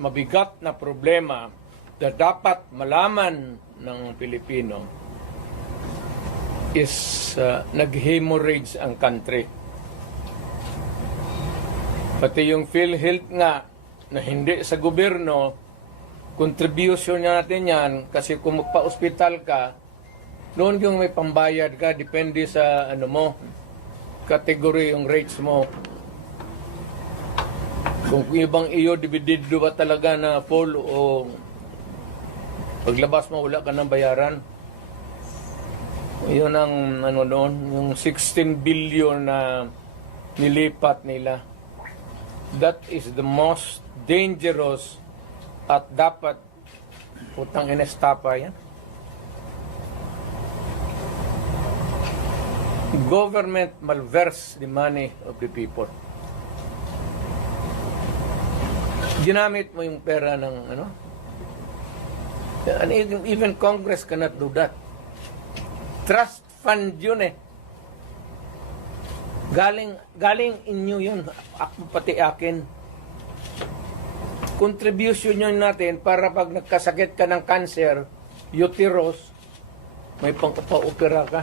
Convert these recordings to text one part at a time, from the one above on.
mabigat na problema na dapat malaman ng Pilipino is uh, nag-hemorrhage ang country. Pati yung PhilHealth nga na hindi sa gobyerno, contribution natin yan kasi kung magpa-hospital ka, noon yung may pambayad ka, depende sa ano mo, category yung rates mo. Kung ibang iyo, dividido ba talaga na full o paglabas mo wala ka ng bayaran. Yun ang ano noon, yung 16 billion na nilipat nila. That is the most dangerous at dapat putang inestapa yan. Government malverse the money of the people. Ginamit mo yung pera ng ano? And even, Congress cannot do that. Trust fund yun eh. Galing, galing inyo yun. Ako pati akin. Contribution yun natin para pag nagkasakit ka ng cancer, uterus, may pangkapa-opera ka.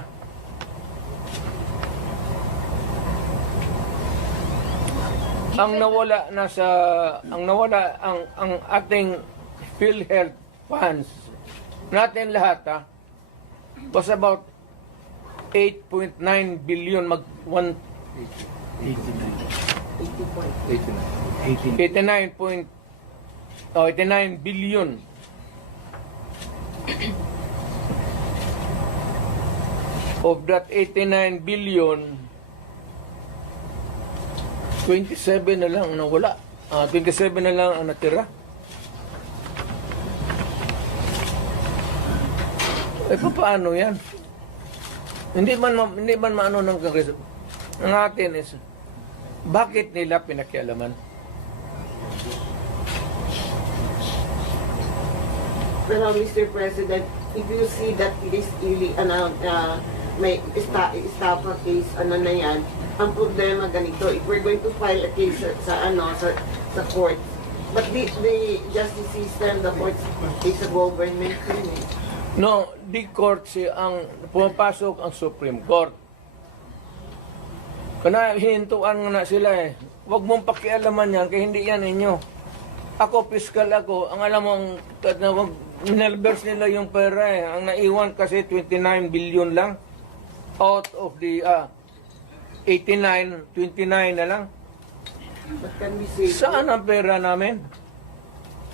Ang nawala na sa ang nawala ang ang ating PhilHealth funds natin lahat ha, was about 8.9 billion mag 1 89 point oh, 89 billion. Of that 89 billion 27 na lang ang nawala Ah, 27 na lang ang natira. Eh paano yan? Hindi man ma- hindi man maano ng kongreso. Ang atin is bakit nila pinakialaman? Pero Mr. President, if you see that it is really, ano, uh, may esta, estafa case, ano na yan, ang problema ganito, if we're going to file a case sa, sa ano, sa, sa court, but the, the justice system, the courts, is a government thing. eh. No, di court si ang pumapasok ang Supreme Court. Kana hinintuan nga na sila eh. Huwag mong pakialaman yan kaya hindi yan inyo. Ako, fiscal ako. Ang alam mo, ang wag minalbers nila yung pera eh. Ang naiwan kasi 29 billion lang. Out of the ah, 89, 29 na lang. But can we say, Saan ang pera namin?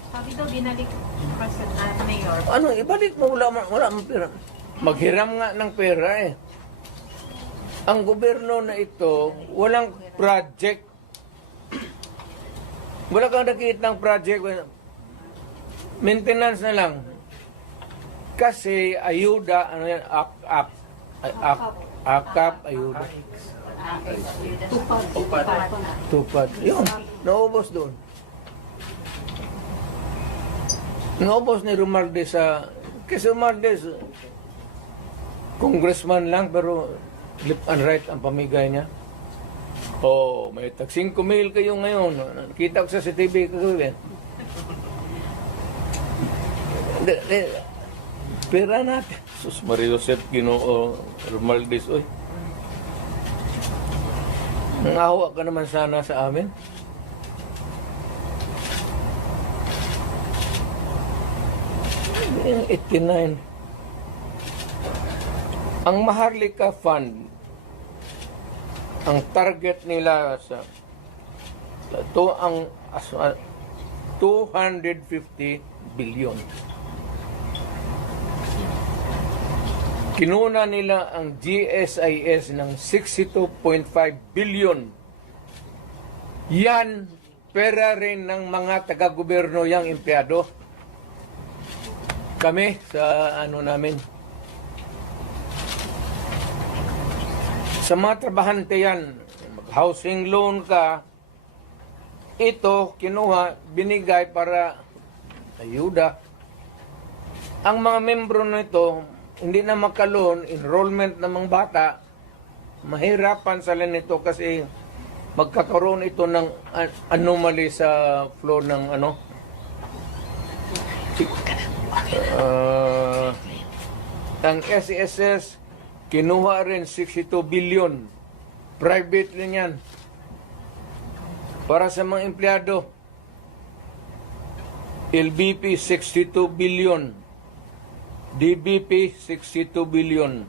Sabi daw, binalik pa sa uh, mayor. Ano, ibalik mo, wala, wala mang pera. Maghiram nga ng pera eh. Ang gobyerno na ito, walang project. Wala kang nakikita ng project. Maintenance na lang. Kasi ayuda, ano yan, ak, ak, ak, ak, akap, ayuda. Tupad. Tupad. Tupad. Yun, naubos doon. Naubos ni Romualdez sa... Kasi Romualdez, congressman lang, pero left and right ang pamigay niya. Oh, may tag 5 mil kayo ngayon. Nakita ko sa CTV kagabi. Pera natin. Sus Mario Josep Ginoo Romualdez, oy. Nangawa ka naman sana sa amin. Yung 89. Ang Maharlika Fund, ang target nila sa ito ang as- ah, 250 billion. Kinuna nila ang GSIS ng 62.5 billion. Yan, pera rin ng mga taga-gobyerno yang empleyado. Kami sa ano namin. Sa mga trabahante yan, housing loan ka, ito kinuha, binigay para ayuda. Ang mga membro nito, hindi na makaloon, enrollment ng mga bata, mahirapan sila nito kasi magkakaroon ito ng an- anomaly sa flow ng ano Ah, ang SSS, kinuha rin 62 billion. Private rin yan. Para sa mga empleyado. LBP, 62 billion. DBP, 62 billion.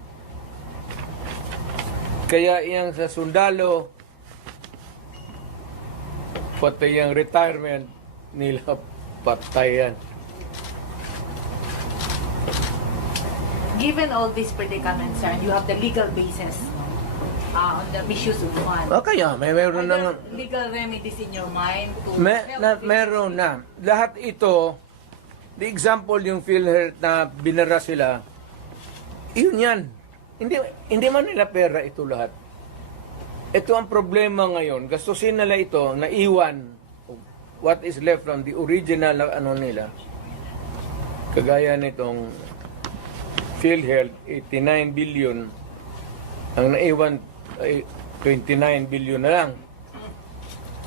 Kaya iyang sa sundalo, pati yung retirement nila patayan. Given all these predicaments, sir, you have the legal basis uh, on the misuse of funds. Ah, kaya may meron na legal remedies in your mind to help na, meron na. Lahat ito, the example yung PhilHealth na binara sila, yun yan. Hindi, hindi man nila pera ito lahat. Ito ang problema ngayon. Gastusin nila ito, naiwan what is left from the original na ano nila. Kagaya nitong PhilHealth, 89 billion. Ang naiwan ay 29 billion na lang.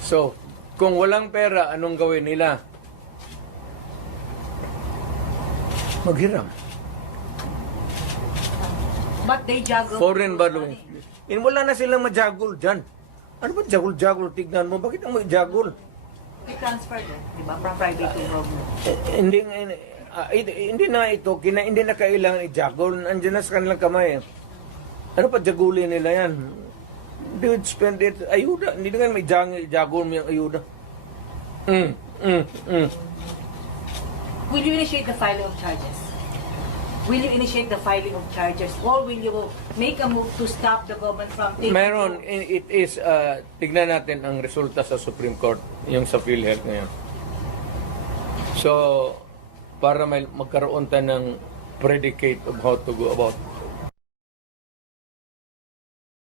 So, kung walang pera, anong gawin nila? Maghiram. But they juggle. Foreign money. In wala na silang majagul dyan. Ano ba jagul-jagul? Tignan mo. Bakit ang jagul? We transfer them, di ba, from private to government. Eh, hindi, ah, hindi, hindi na ito, kina, hindi na kailangan i-jagul. Andiyan na sa kanilang kamay. Ano pa jagulin nila yan? They would spend it, ayuda. Hindi na may jang, jagul mo yung ayuda. Mm, mm, mm. Will you initiate the filing of charges? Will you initiate the filing of charges? Or will you make a move to stop the government from taking... Meron, it is, uh, tignan natin ang resulta sa Supreme Court, yung sa PhilHealth ngayon. So, para magkaroon tayo ng predicate of how to go about